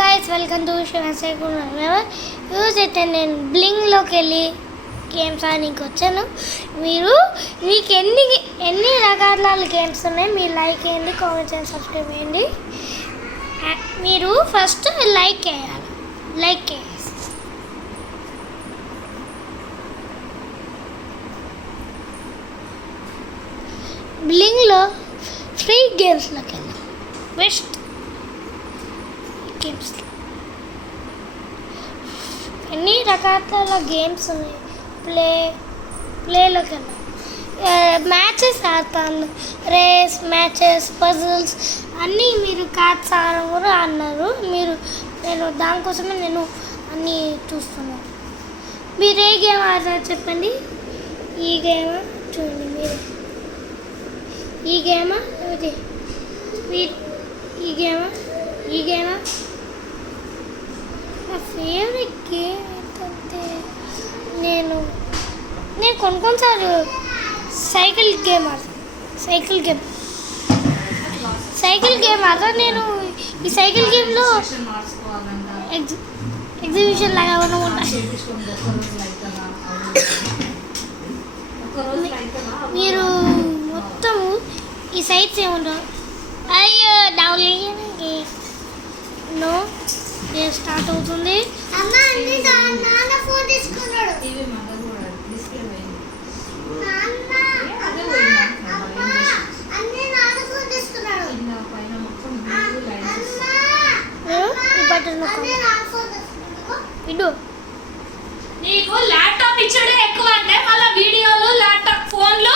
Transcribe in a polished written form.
Guys welcome to use అయితే నేను బ్లింగ్లోకి వెళ్ళి గేమ్స్ ఆడడానికి వచ్చాను. మీకు ఎన్ని రకాల గేమ్స్ ఉన్నాయి, మీరు లైక్ చేయండి, కామెంట్ చేయండి, సబ్స్క్రైబ్ చేయండి. మీరు ఫస్ట్ లైక్ చేయాలి. లైక్ చేయాలి. బ్లింగ్లో ఫ్రీ గేమ్స్లోకి వెళ్ళాం. బెస్ట్ గేమ్స్ ఎన్ని రకాల గేమ్స్ ఉన్నాయి. ప్లేలోకి వెళ్ళాం. మ్యాచెస్ ఆడతాను, రేస్ మ్యాచెస్, పజిల్స్ అన్నీ. మీరు కార్డ్స్ ఆడడం కూడా అన్నారు. నేను దానికోసమే నేను అన్నీ చూస్తున్నాను. మీరు ఏ గేమ్ ఆడతారు చెప్పండి. ఈ గేమ్ చూడండి, మీరు ఈ గేమా ఇది ఈ గేమా నా ఫేవరెట్ గేమ్ ఏంటంటే నేను కొనుక్కొనిసారి సైకిల్ గేమ్ ఆడతాను. నేను ఈ సైకిల్ గేమ్లో ఎగ్జిబిషన్ లాగా ఉంటాయి. మీరు మొత్తం ఈ సైట్స్ ఏముండవు. అయ్యో డౌన్లోడ్ నో స్టార్ట్ అవుతుంది. నీకు ల్యాప్టాప్ ఇచ్చాడే ఎక్కువ అంటే మళ్ళీ వీడియోలు ల్యాప్టాప్ ఫోన్లు